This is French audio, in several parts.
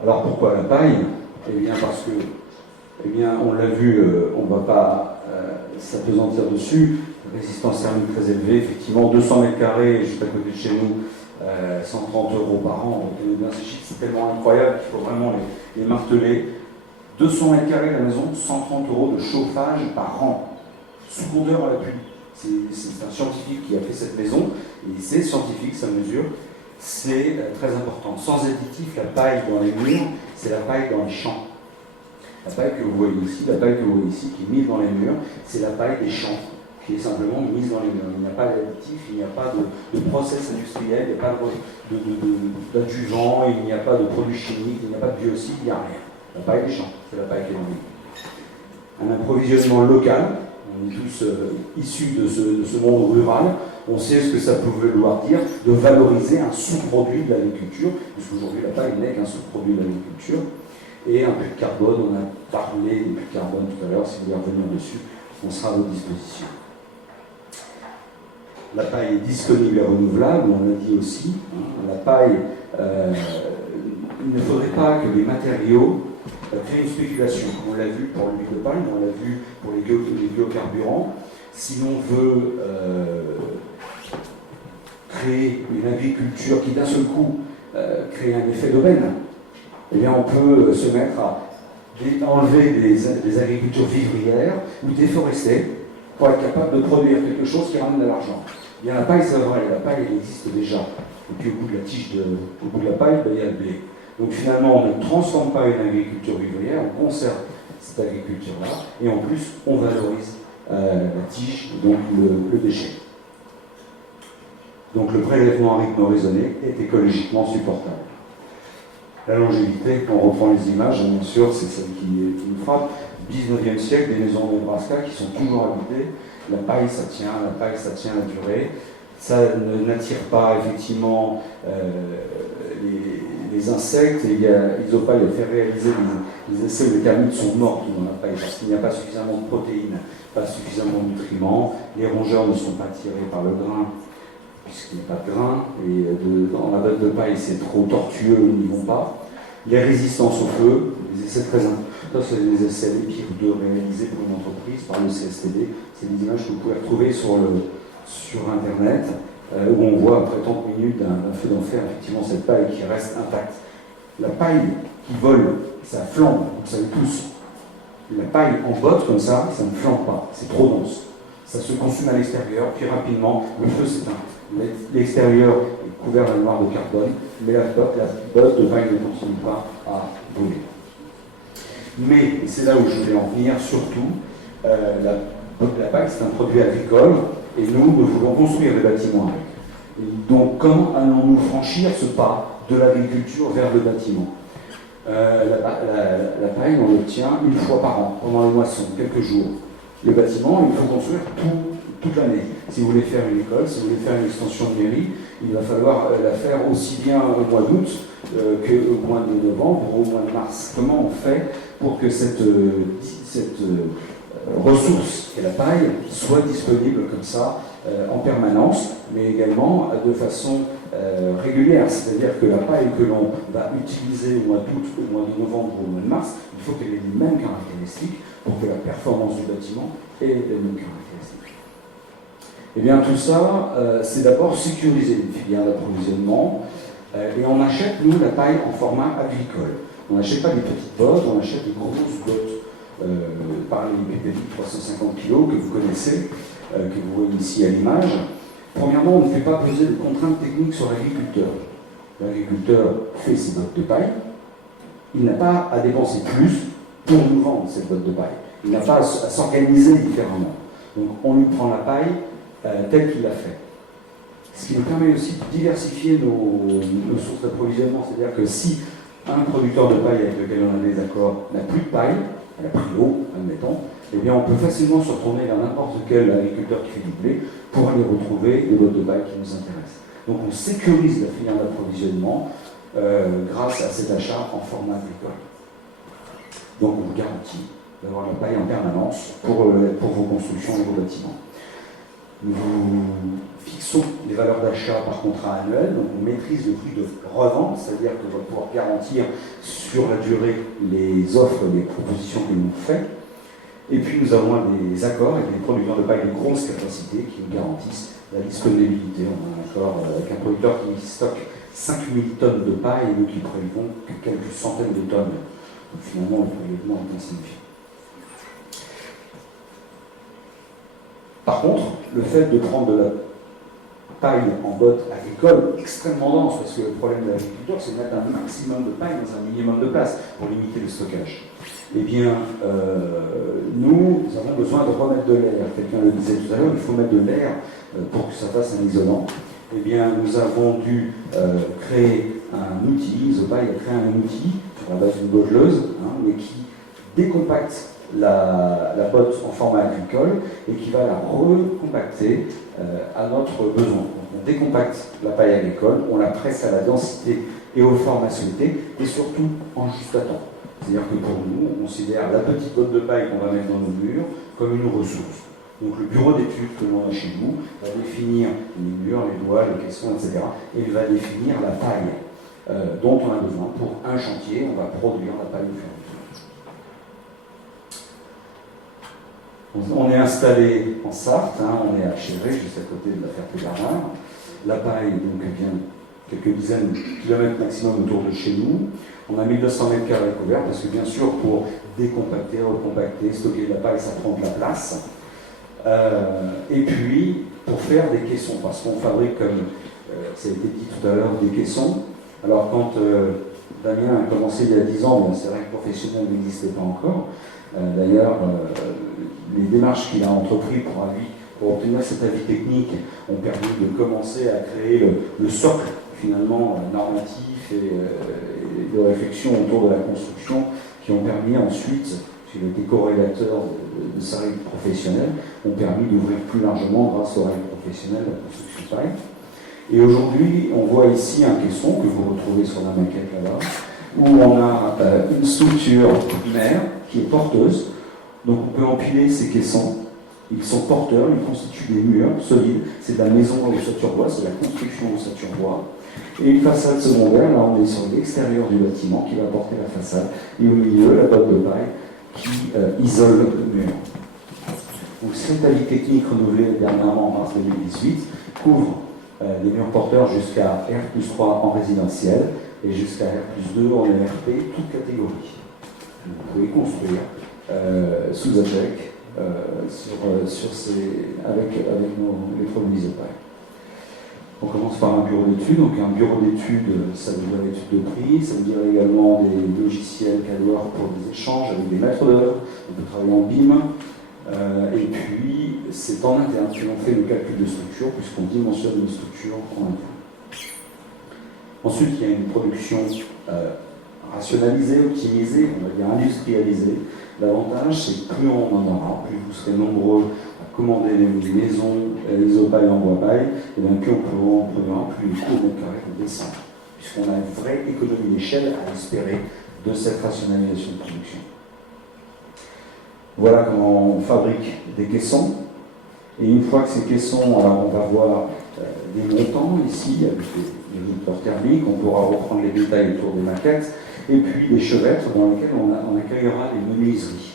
Alors pourquoi la paille? Eh bien parce que, eh bien, on l'a vu, on ne va pas s'apesantir dessus, résistance thermique très élevée, effectivement 200 mètres carrés, juste à côté de chez nous, 130 € par an. Donc, ces chiffres, c'est tellement incroyable qu'il faut vraiment les marteler. 200 mètres carrés la maison, 130 € de chauffage par an, sous condeur à l'appui. C'est un scientifique qui a fait cette maison, et c'est scientifique, sa mesure, c'est très important. Sans additif, la paille dans les murs, c'est la paille dans les champs. La paille que vous voyez ici, qui est mise dans les murs, c'est la paille des champs, qui est simplement mise dans les murs. Il n'y a pas d'additif, il n'y a pas de process industriel, il n'y a pas d'adjuvant, il n'y a pas de produits chimiques, il n'y a pas de biocide, il n'y a rien. La paille des champs, c'est la paille qui est dans les murs. Un approvisionnement local, on est tous issus de ce monde rural, on sait ce que ça pouvait vouloir dire de valoriser un sous-produit de l'agriculture, puisqu'aujourd'hui la paille n'est qu'un sous-produit de l'agriculture. Et un puits de carbone, on a parlé des puits de carbone tout à l'heure, si vous voulez revenir dessus, on sera à votre disposition. La paille est disponible et renouvelable, on l'a dit aussi. La paille, il ne faudrait pas que les matériaux créent une spéculation. On l'a vu pour l'huile de palme, on l'a vu pour les biocarburants. Si l'on veut créer une agriculture qui d'un seul coup crée un effet d'aubaine, eh bien on peut se mettre à enlever des agricultures vivrières ou déforester pour être capable de produire quelque chose qui ramène de l'argent. Eh bien la paille, c'est vrai, la paille elle existe déjà. Et puis au bout de la tige, au bout de la paille, ben, il y a le blé. Donc finalement, on ne transforme pas une agriculture vivrière, on conserve cette agriculture-là, et en plus, on valorise la tige, donc le déchet. Donc le prélèvement à rythme raisonné est écologiquement supportable. La longévité, quand on reprend les images, bien sûr, c'est celle qui nous frappe. 19e siècle, des maisons au Nebraska qui sont toujours habitées. La paille, ça tient la durée. Ça n'attire pas, effectivement, les insectes. Et Isopaille a fait réaliser les essais où les termites sont mortes dans la paille parce qu'il n'y a pas suffisamment de protéines, pas suffisamment de nutriments. Les rongeurs ne sont pas tirés par le grain, puisqu'il n'y a pas de grain, et dans la botte de paille, c'est trop tortueux, ils n'y vont pas. Les résistances au feu, des essais très importants. Ça, c'est des essais EPIR 2 réalisés pour une entreprise par le CSTD. C'est des images que vous pouvez retrouver sur Internet, où on voit après 30 minutes d'un feu d'enfer, effectivement, cette paille qui reste intacte. La paille qui vole, ça flambe, donc ça le pousse. La paille en botte comme ça ne flambe pas, c'est trop dense. Ça se consume à l'extérieur, puis rapidement, le feu s'éteint. L'extérieur est couvert d'un noir de carbone, mais la botte de paille ne continue pas à brûler. Mais, et c'est là où je vais en venir surtout, la paille c'est un produit agricole, et nous voulons construire des bâtiments avec. Et donc comment allons-nous franchir ce pas de l'agriculture vers le bâtiment? La paille, on l'obtient une fois par an, pendant les moissons, quelques jours. Le bâtiment, il faut construire toute l'année. Si vous voulez faire une école, si vous voulez faire une extension de mairie, il va falloir la faire aussi bien au mois d'août qu'au mois de novembre ou au mois de mars. Comment on fait pour que cette ressource qu'est la paille soit disponible comme ça en permanence, mais également de façon régulière. C'est-à-dire que la paille que l'on va utiliser au mois d'août, au mois de novembre ou au mois de mars, il faut qu'elle ait les mêmes caractéristiques pour que la performance du bâtiment ait les mêmes caractéristiques. Et bien tout ça, c'est d'abord sécuriser une filière d'approvisionnement, et on achète, nous, la paille en format agricole. On n'achète pas des petites bottes, on achète des grosses bottes par les PPI 350 kg que vous connaissez, que vous voyez ici à l'image. Premièrement, on ne fait pas peser de contraintes techniques sur l'agriculteur. L'agriculteur fait ses bottes de paille, il n'a pas à dépenser plus pour nous vendre cette botte de paille. Il n'a pas à s'organiser différemment. Donc on lui prend la paille telle qu'il l'a fait. Ce qui nous permet aussi de diversifier nos sources d'approvisionnement. C'est-à-dire que si un producteur de paille avec lequel on a des accords n'a plus de paille, elle a pris l'eau, admettons, eh bien on peut facilement se retourner vers n'importe quel agriculteur qui fait du blé pour aller retrouver les bottes de paille qui nous intéressent. Donc on sécurise la filière d'approvisionnement grâce à cet achat en format agricole. Donc on vous garantit d'avoir la paille en permanence pour vos constructions et vos bâtiments. Nous fixons les valeurs d'achat par contrat annuel, donc on maîtrise le prix de revente, c'est-à-dire que l'on va pouvoir garantir sur la durée les offres, les propositions que nous faisons. Et puis nous avons des accords avec des producteurs de paille de grosse capacité qui nous garantissent la disponibilité. On a un accord avec un producteur qui stocke 5000 tonnes de paille et nous qui prélevons quelques centaines de tonnes. Donc finalement, le prélèvement est insignifiant. Par contre, le fait de prendre de la paille en botte agricole extrêmement dense, parce que le problème de l'agriculteur, c'est de mettre un maximum de paille dans un minimum de place pour limiter le stockage. Eh bien, nous avons besoin de remettre de l'air. Quelqu'un le disait tout à l'heure, il faut mettre de l'air pour que ça fasse un isolant. Eh bien, nous avons dû créer un outil, Isopaille a créé un outil sur la base d'une boteleuse, mais qui décompacte la botte en format agricole et qui va la recompacter à notre besoin. Donc, on décompacte la paille agricole, on la presse à la densité et au format souhaité, et surtout en juste à temps. C'est-à-dire que pour nous, on considère la petite botte de paille qu'on va mettre dans nos murs comme une ressource. Donc le bureau d'études que l'on a chez nous va définir les murs, les doigts, les caissons, etc. Et il va définir la paille dont on a besoin pour un chantier. On va produire la paille au fur et à mesure. On est installé en Sarthe, on est à Chéré, juste à côté de la Ferté-Bernard. La paille donc, vient quelques dizaines de kilomètres maximum autour de chez nous. On a 1200 mètres carrés couverts parce que bien sûr pour décompacter, recompacter, stocker de la paille, ça prend de la place. Et puis pour faire des caissons, parce qu'on fabrique, comme ça a été dit tout à l'heure, des caissons. Alors quand Damien a commencé il y a 10 ans, c'est vrai que professionnel n'existait pas encore. D'ailleurs, les démarches qu'il a entreprises pour obtenir cet avis technique ont permis de commencer à créer le socle finalement normatif et de réflexion autour de la construction qui ont permis ensuite, qui ont été corrélateurs de sa règle professionnelle, ont permis d'ouvrir plus largement grâce aux règles professionnelles de la construction paille. Et aujourd'hui, on voit ici un caisson que vous retrouvez sur la maquette là-bas, où on a une structure primaire qui est porteuse. Donc on peut empiler ces caissons. Ils sont porteurs, ils constituent des murs solides. C'est de la maison ossature bois, c'est de la construction ossature bois. Et une façade secondaire, là on est sur l'extérieur du bâtiment qui va porter la façade. Et au milieu, la botte de paille qui isole le mur. Donc cet avis technique renouvelé dernièrement en mars 2018 couvre les murs porteurs jusqu'à R+3 en résidentiel et jusqu'à R+2 en ERP, toute catégorie. Vous pouvez construire sous AGEC avec les produits Isopaille. On commence par un bureau d'études. Donc un bureau d'études, ça veut dire l'étude de prix, ça veut dire également des logiciels CADWORK pour des échanges avec des maîtres d'œuvre. On peut travailler en BIM. Et puis, c'est en interne que l'on fait le calcul de structure, puisqu'on dimensionne une structure en interne. Ensuite, il y a une production rationalisée, optimisée, on va dire industrialisée. L'avantage, c'est que plus on en aura, plus vous serez nombreux à commander les maisons Isopaille en bois paille, et bien plus on peut en produire, plus les coûts au mètre carré vont descendre, puisqu'on a une vraie économie d'échelle à espérer de cette rationalisation de production. Voilà comment on fabrique des caissons. Et une fois que ces caissons, alors on va voir des montants ici, avec des moteurs thermiques, on pourra reprendre les détails autour des maquettes, et puis des chevettes dans lesquelles on accueillera les menuiseries.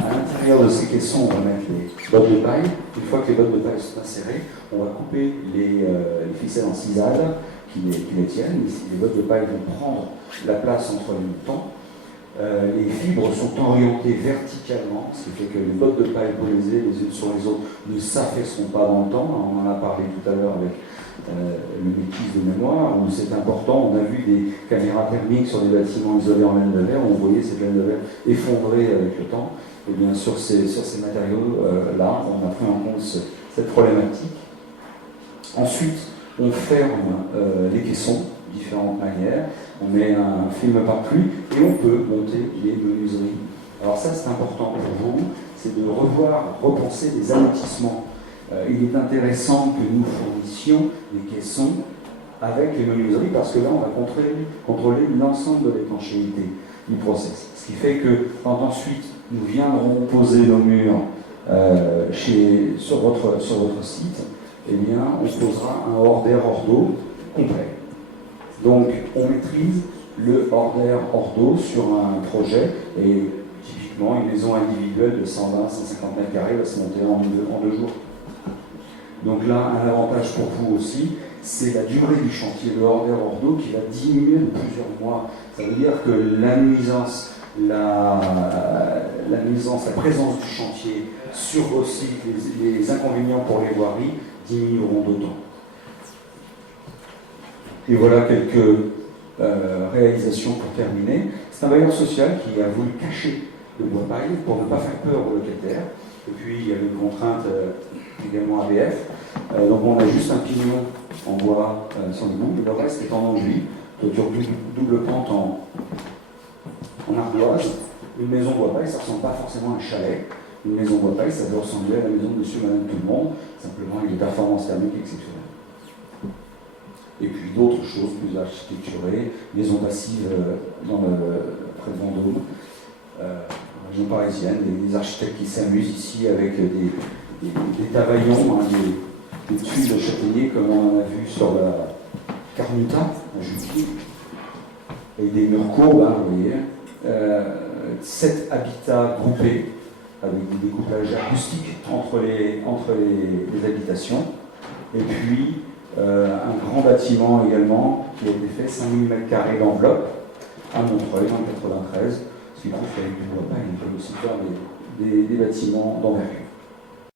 À l'intérieur de ces caissons, on va mettre les bottes de paille. Une fois que les bottes de paille sont insérées, on va couper les ficelles en cisade qui les tiennent. Ici, les bottes de paille vont prendre la place entre les montants. Les fibres sont orientées verticalement, ce qui fait que les bottes de paille posées les unes sur les autres ne s'affaisseront pas dans le temps. On en a parlé tout à l'heure avec le métis de mémoire, où c'est important. On a vu des caméras thermiques sur des bâtiments isolés en laine de verre, où on voyait ces laines de verre effondrer avec le temps. Et bien sur ces matériaux-là, on a pris en compte cette problématique. Ensuite, on ferme les caissons de différentes manières. On met un film parapluie et on peut monter les menuiseries. Alors ça, c'est important pour vous, c'est de repenser les amortissements. Il est intéressant que nous fournissions des caissons avec les menuiseries parce que là, on va contrôler l'ensemble de l'étanchéité du process. Ce qui fait que quand ensuite nous viendrons poser nos murs sur votre site, eh bien, on posera un hors d'air hors d'eau complet. Donc, on maîtrise le hors d'air hors d'eau sur un projet, et typiquement, une maison individuelle de 120-150 mètres carrés va se monter en 2 jours. Donc là, un avantage pour vous aussi, c'est la durée du chantier, le hors d'air hors d'eau qui va diminuer de plusieurs mois. Ça veut dire que la nuisance, la présence du chantier sur vos sites, les inconvénients pour les voiries diminueront d'autant. Et voilà quelques réalisations pour terminer. C'est un bailleur social qui a voulu cacher le bois paille pour ne pas faire peur aux locataires. Et puis il y a une contrainte également ABF. Donc on a juste un pignon en bois sur le bout, le reste est en enduit, toiture double pente en ardoise. Une maison bois paille, ça ne ressemble pas forcément à un chalet. Une maison bois paille, ça doit ressembler à la maison de monsieur, madame, tout le monde, simplement avec des performances thermiques exceptionnelles. Et puis d'autres choses plus architecturées, maisons passives près de Vendôme, région parisienne, des architectes qui s'amusent ici avec des tavaillons, des tuiles de châtaignier comme on en a vu sur la Carnuta, à Juilly, et des murs courbes, vous voyez. 7 habitats groupés avec des découplages acoustiques entre les habitations, et puis un grand bâtiment également qui a été fait, 5000 m² d'enveloppe à Montreuil en 93, ce qui prouve qu'avec du bois paille on peut aussi faire des bâtiments d'envergure.